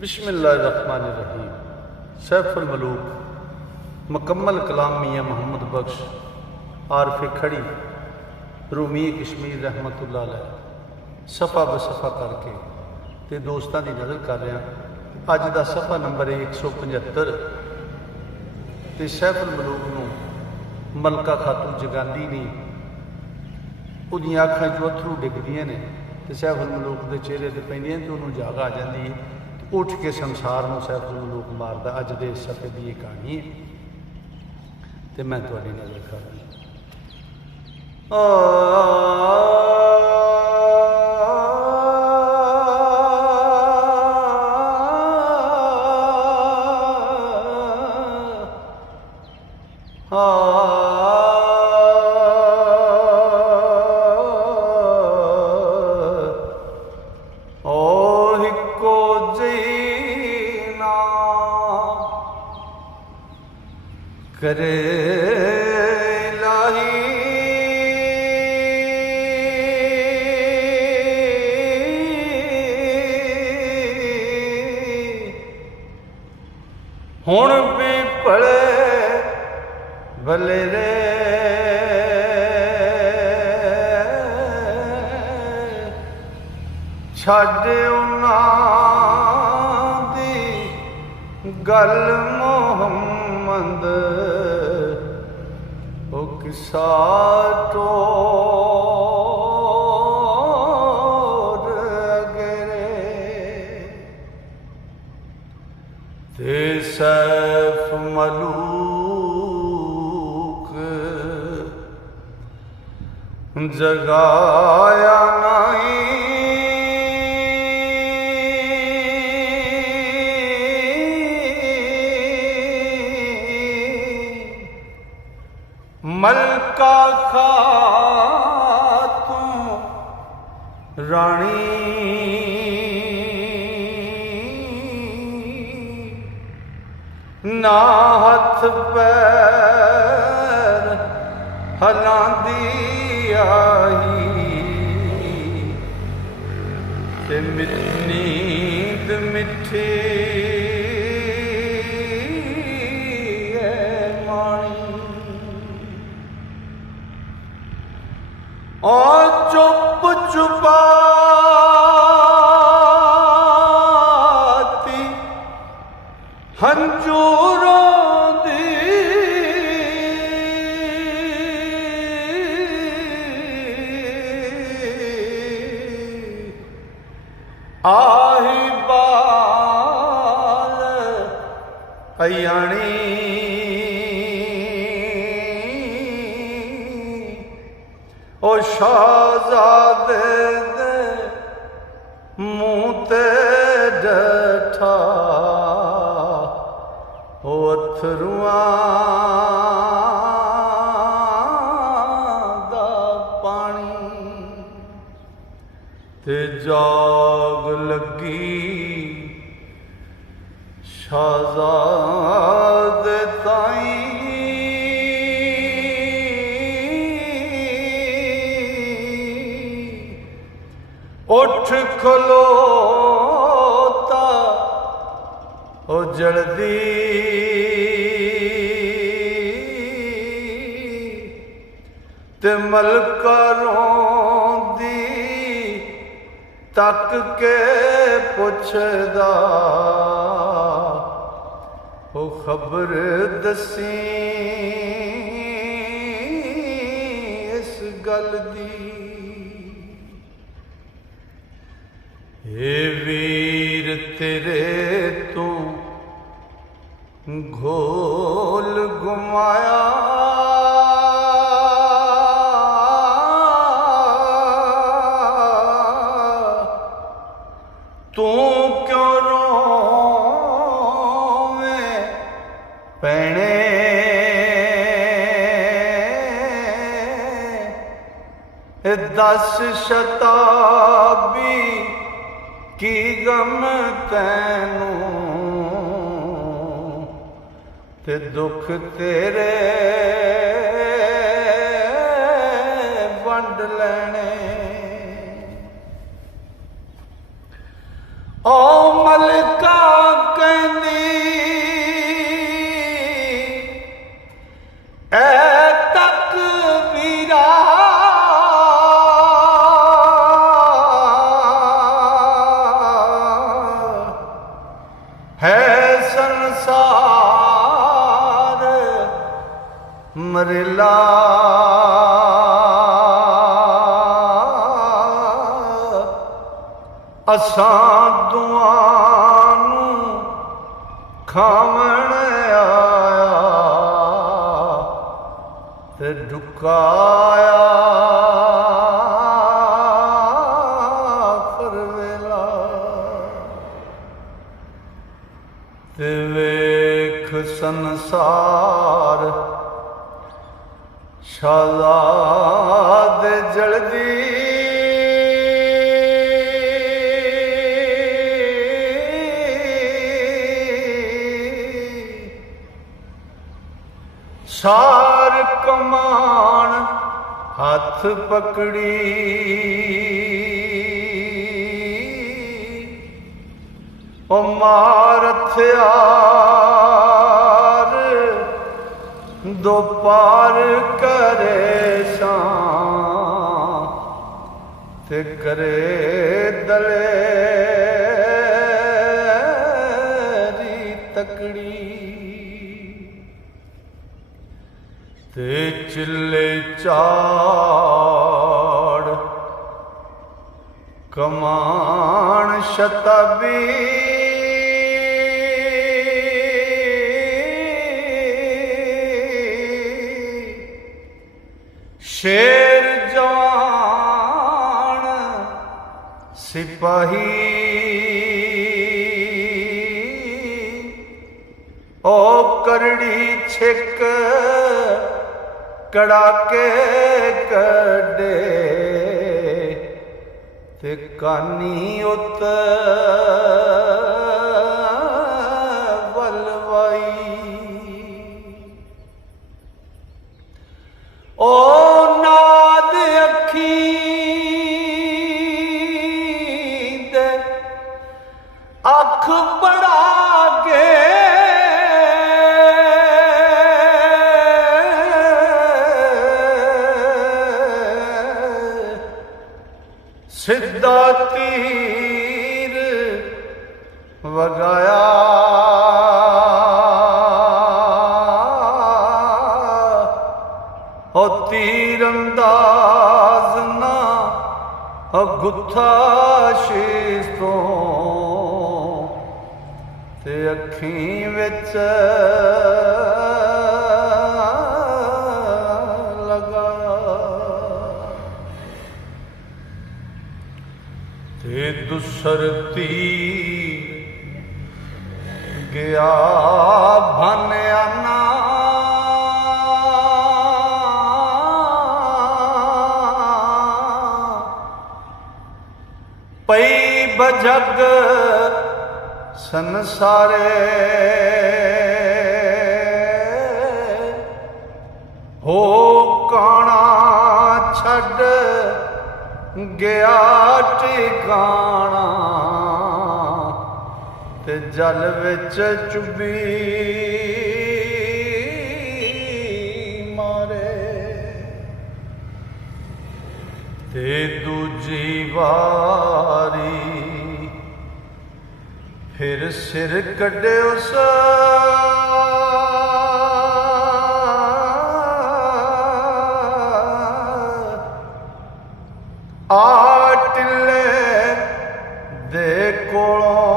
बिस्मिल्लाहिर्रहमानिर्रहीम। सैफुल मलूक मुकम्मल कलाम मियाँ मोहम्मद बख्श आरफ खड़ी रूमी कश्मीर रहमतुल्लाह अलैह सफ़ा बसफ़ा करके ते दोस्तों की नज़र कर रहा। अज का सफ़ा नंबर है 175 ते सैफुल मलूक नूं मलका खातू जगांदी नहीं, उहदियां अखां चों अथरू डिगदियां ने ते सैफुल मलूक के चेहरे ते पैंदियां ते उहनूं जाग आ जाती है। उठ के संसार में सैफुल मलूक मारदा। अज दे इस सफ़े की ये कहानी है तो मैं तुहाडी नज़र कर रहा। करे लाही हुण भी पड़े भले रे छाड़े उन्हां दी गल मोहम्मद टोर अगरे ते सैफ मलूक जगाया नहीं। मलका खातू रानी ना हथ पैर हलांदी आई ते नींद मिठी और चुप चुपाती हंजूरों दी आही बाल अयाणी ओ शाहज़ादे दे मुँह ते डठा ओ अथरुआं दा पानी ते जाग लगी शाहज़ादे ताईं। उठ खलोता ओ जल्दी ते मलका रोंदी तक के पुछदा ओ खबर दसी इस गल दी। हे वीर तेरे तू घोल गुमाया तू क्यों रोवे पैणे दस शताबी की गम तैनू ते दुख तेरे वंड लेने। ओ मलका है संसार मरेला असां दुआं नूं खावण आया ते ढुकाया फरवेला ते वेख संसार शहज़ाद जल्दी सार कमान हाथ पकड़ी ओ मार हथियार दो पार करे सां ते करे दलेरी तकड़ी ते चिल्ले चाड़ कमान शताबी शेर जवान सिपाही ओ करड़ी छिक कड़ाके कड़े ते कानी उत वलवाई ओ नाद अखी दे अख बड़ा गे सिद्धा तीर वगाया ओ तीर अंदाज ना गुत्था शीश तो ते अखीं विच ते दुसर तीर गया भान्याना पई बजग संसारे हो काना छड़ गया ठिकाना ते जल विच चुभी मारे ते दूजी वारी फिर सिर कड्डे उस आटिले दे कोलों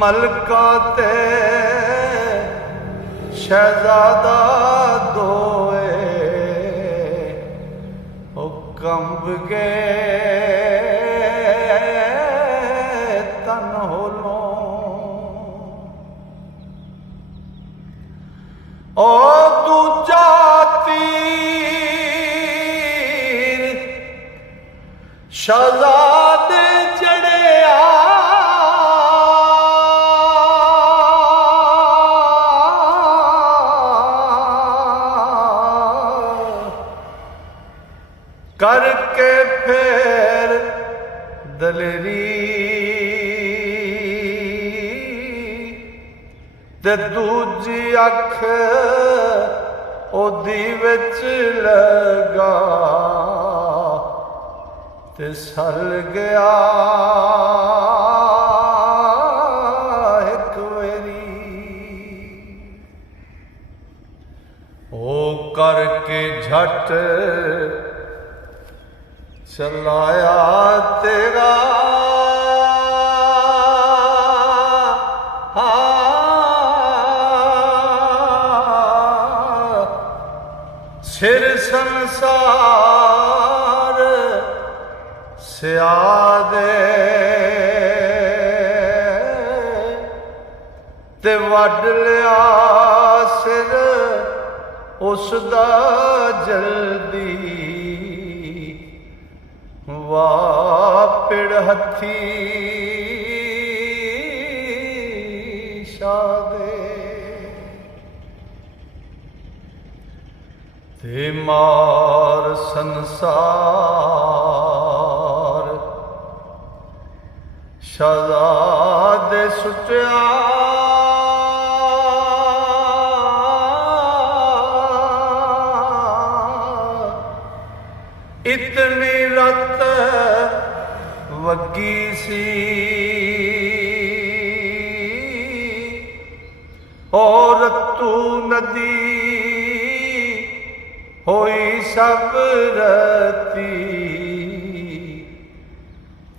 मलका ते शहजादा दोए ओ कंब गए तन होलों ओ दूजा तीर शहजादे चढ़िया करके फिर दलेरी ते दूजी अख ओदी विच लगा ते सल गया एक वेरी। ओ करके झट चलाया तेरा सिर संसार सियादे ते वड लिया सिर उसदा जल्दी। वापिड़ हथी शादे ते मार संसार शहजादे सुटिया। इतनी रत वगी सी और तू नदी होई सब रती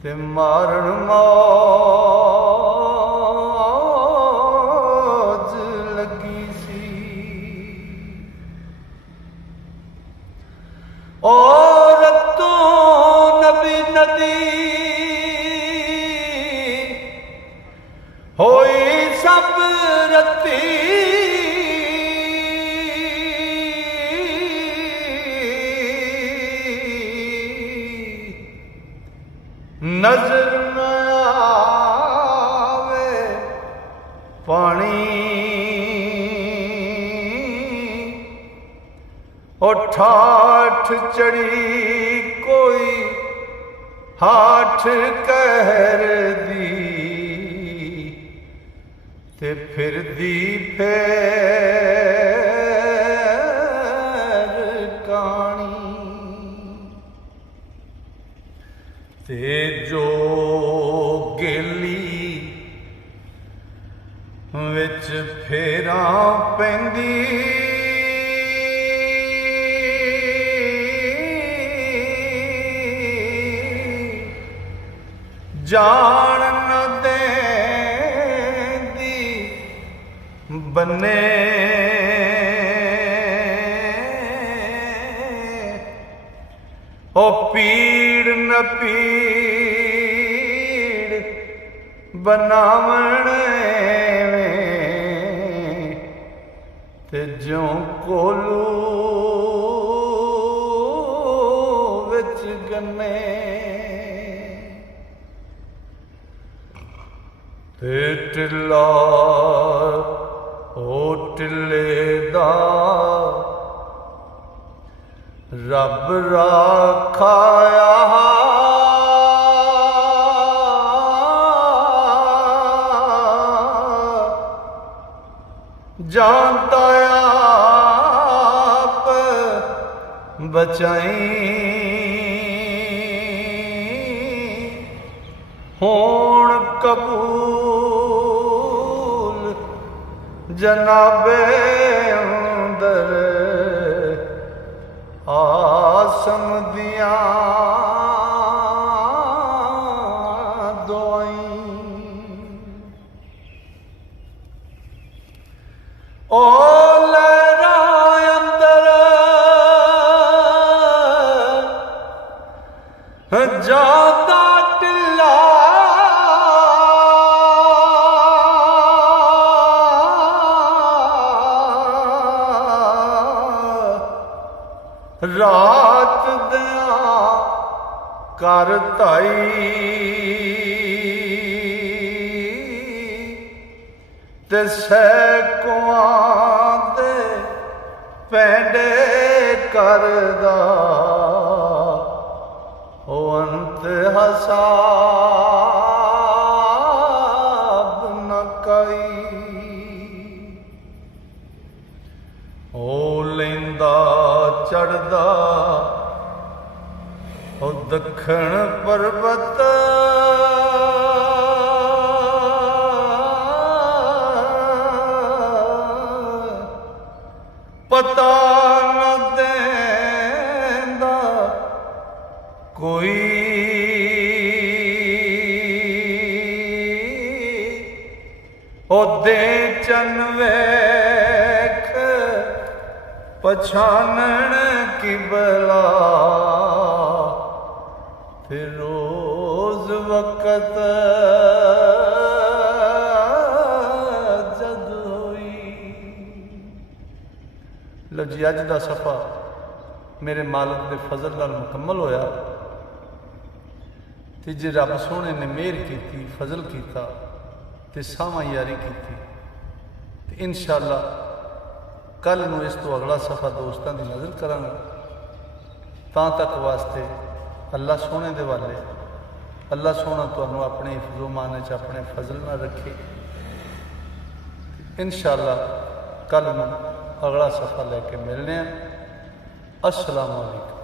ते मारन मौज लगी सी। और तू नबी नदी होई सब रती नजर न आवे पानी। ओ ठाठ चढ़ी कोई हाठ कहर दी ते फिर दी फेर कानी। ते जो गेली विच फेरा पैंदी जान न देंदी बन्ने। ओ पीड़ न पीड़ बनावण ते ज्यों कोलू विच गन्ने। ते टिल्ला ओ टिल्ले दा रब राखाया। जानता आप बचाई होण कबूल जनाबे अंदर आसम दिया दुआई। ओ लहरा अंदर जाता टिल्ला रात दिया कर ताई ते सैकड़ों दे पैंडे करदा ओ अंत हसाब न कई। ओ लेंदा चढ़दा ओ दख दखण पर्वत पता न देंदा कोई, ओदे चन वेख पछानण की बला, फिर रोज वक़्त जद होई। लो जी अज दा सफ़ा मेरे मालिक के फजल नाल मुकम्मल होया। ते जे रब सोने ने मेहर की फजल किया तो सावा यारी की, इंशाअल्लाह कल नूं इस तो अगला सफ़ा दोस्तों की नज़र करांगा। तां तक वास्ते अल्लाह सोने दे वाले, अल्लाह सोना तुहानूं अपने हिफ्ज़ो मान च अपने फजल नाल रखे। इंशाअल्लाह कल नूं अगला सफ़ा लैके मिलने। अस्सलामु अलैकुम।